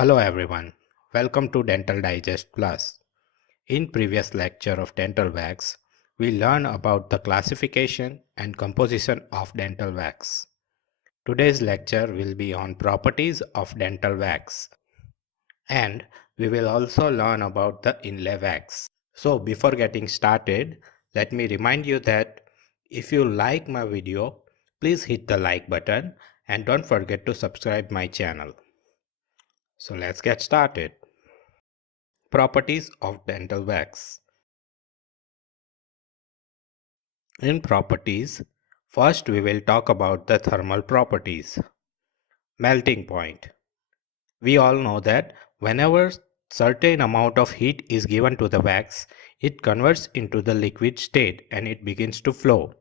Hello everyone, welcome to Dental Digest Plus. In previous lecture of dental wax, we learned about the classification and composition of dental wax. Today's lecture will be on properties of dental wax and we will also learn about the inlay wax. So before getting started, let me remind you that if you like my video, please hit the like button and don't forget to subscribe my channel. So let's get started. Properties of dental wax. In properties, first we will talk about the thermal properties. Melting point. We all know that whenever certain amount of heat is given to the wax, it converts into the liquid state and it begins to flow.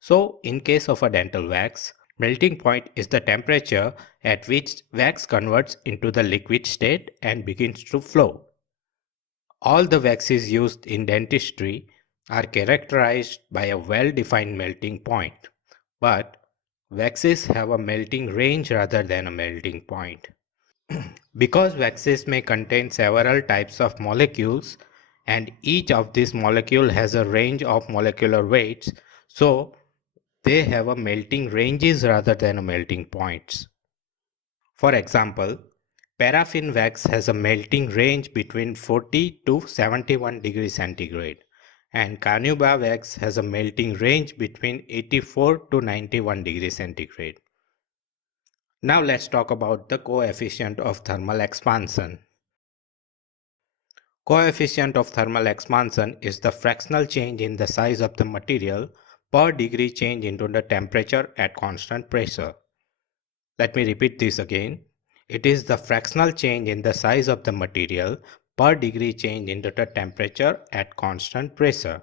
So in case of a dental wax, melting point is the temperature at which wax converts into the liquid state and begins to flow. All the waxes used in dentistry are characterized by a well-defined melting point, but waxes have a melting range rather than a melting point. Because waxes may contain several types of molecules and each of these molecules has a range of molecular weights, so they have a melting ranges rather than a melting points. For example, paraffin wax has a melting range between 40 to 71 degrees centigrade and carnauba wax has a melting range between 84 to 91 degrees centigrade. Now let's talk about the coefficient of thermal expansion. Coefficient of thermal expansion is the fractional change in the size of the material per degree change into the temperature at constant pressure. Let me repeat this again. It is the fractional change in the size of the material per degree change into the temperature at constant pressure.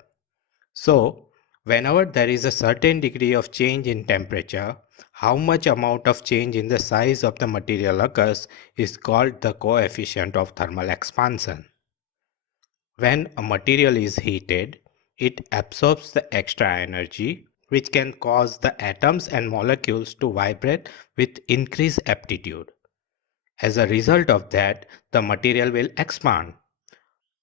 So, whenever there is a certain degree of change in temperature, how much amount of change in the size of the material occurs is called the coefficient of thermal expansion. When a material is heated, it absorbs the extra energy, which can cause the atoms and molecules to vibrate with increased aptitude. As a result of that, the material will expand.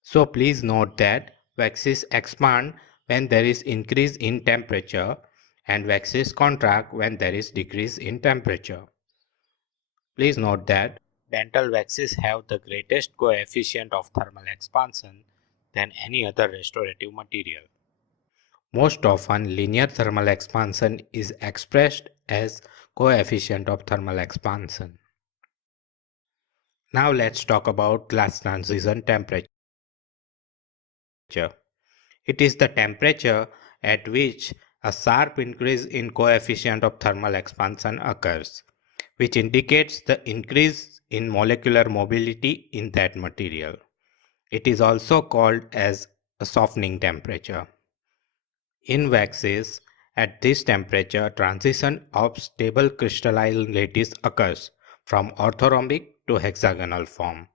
So please note that waxes expand when there is increase in temperature and waxes contract when there is decrease in temperature. Please note that dental waxes have the greatest coefficient of thermal expansion than any other restorative material. Most often, linear thermal expansion is expressed as coefficient of thermal expansion. Now let's talk about glass transition temperature. It is the temperature at which a sharp increase in coefficient of thermal expansion occurs, which indicates the increase in molecular mobility in that material. It is also called as a softening temperature. In waxes, at this temperature, transition of stable crystalline lattice occurs from orthorhombic to hexagonal form.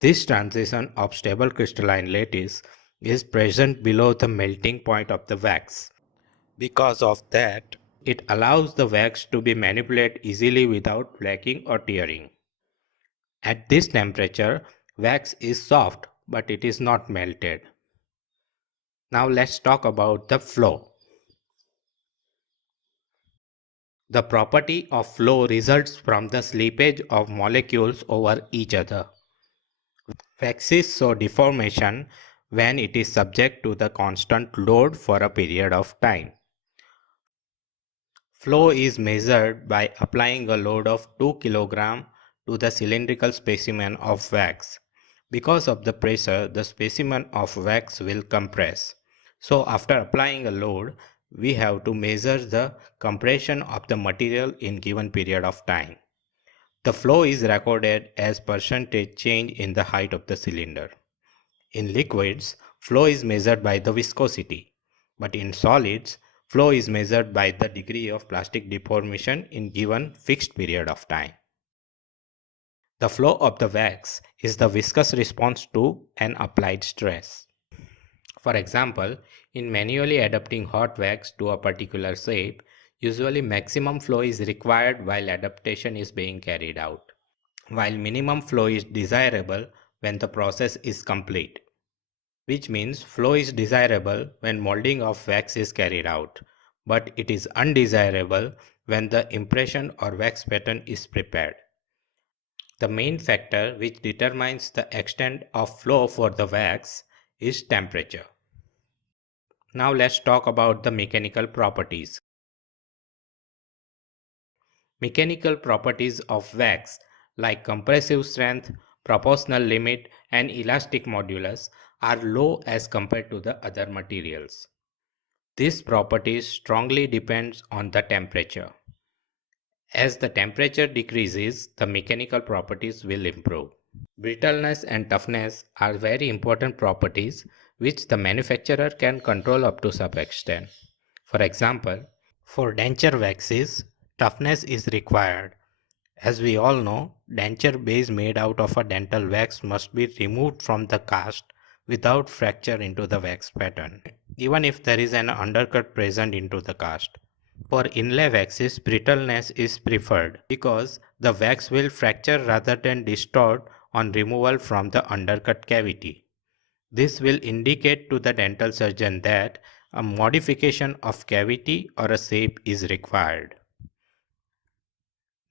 This transition of stable crystalline lattice is present below the melting point of the wax. Because of that, it allows the wax to be manipulated easily without flaking or tearing. At this temperature, wax is soft, but it is not melted. Now let's talk about the flow. The property of flow results from the slippage of molecules over each other. Waxes show deformation when it is subject to the constant load for a period of time. Flow is measured by applying a load of 2 kg to the cylindrical specimen of wax. Because of the pressure, the specimen of wax will compress. So after applying a load, we have to measure the compression of the material in given period of time. The flow is recorded as percentage change in the height of the cylinder. In liquids, flow is measured by the viscosity, but in solids, flow is measured by the degree of plastic deformation in given fixed period of time. The flow of the wax is the viscous response to an applied stress. For example, in manually adapting hot wax to a particular shape, usually maximum flow is required while adaptation is being carried out. while minimum flow is desirable when the process is complete, which means flow is desirable when molding of wax is carried out, but it is undesirable when the impression or wax pattern is prepared. The main factor which determines the extent of flow for the wax is temperature. Now let's talk about the mechanical properties. Mechanical properties of wax like compressive strength, proportional limit and elastic modulus are low as compared to the other materials. This property strongly depends on the temperature. As the temperature decreases, the mechanical properties will improve. Brittleness and toughness are very important properties which the manufacturer can control up to some extent. For example, for denture waxes, toughness is required. As we all know, denture base made out of a dental wax must be removed from the cast without fracture into the wax pattern, even if there is an undercut present into the cast. For inlay waxes, brittleness is preferred because the wax will fracture rather than distort on removal from the undercut cavity. This will indicate to the dental surgeon that a modification of cavity or a shape is required.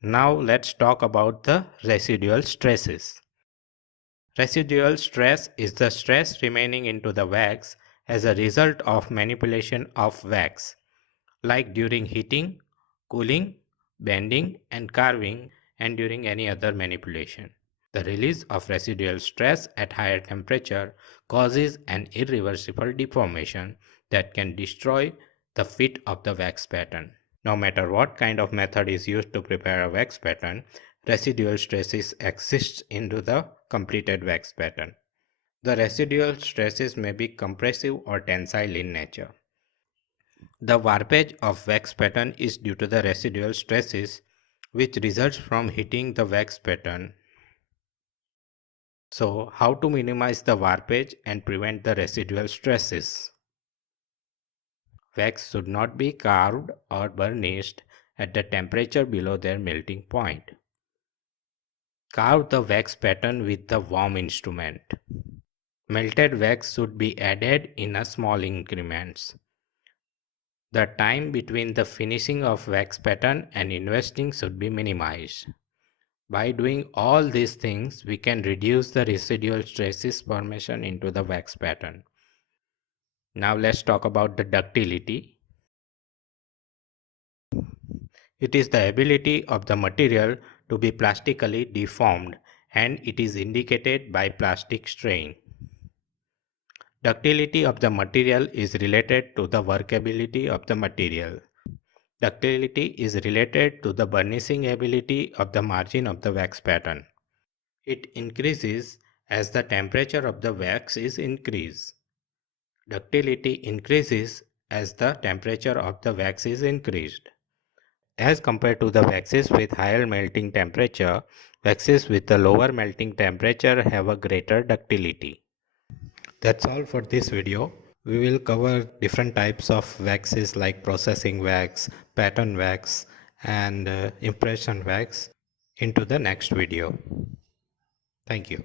Now let's talk about the residual stresses. Residual stress is the stress remaining into the wax as a result of manipulation of wax, like during heating, cooling, bending and carving and during any other manipulation. The release of residual stress at higher temperature causes an irreversible deformation that can destroy the fit of the wax pattern. No matter what kind of method is used to prepare a wax pattern, residual stresses exist into the completed wax pattern. The residual stresses may be compressive or tensile in nature. The warpage of wax pattern is due to the residual stresses which results from hitting the wax pattern. So, how to minimize the warpage and prevent the residual stresses? Wax should not be carved or burnished at the temperature below their melting point. Carve the wax pattern with the warm instrument. Melted wax should be added in a small increments. The time between the finishing of wax pattern and investing should be minimized. By doing all these things, we can reduce the residual stresses formation into the wax pattern. Now let's talk about the ductility. It is the ability of the material to be plastically deformed and it is indicated by plastic strain. Ductility of the material is related to the workability of the material. Ductility is related to the burnishing ability of the margin of the wax pattern. It increases as the temperature of the wax is increased. Ductility increases as the temperature of the wax is increased. As compared to the waxes with higher melting temperature, waxes with a lower melting temperature have a greater ductility. That's all for this video. We will cover different types of waxes like processing wax, pattern wax and impression wax into the next video. Thank you.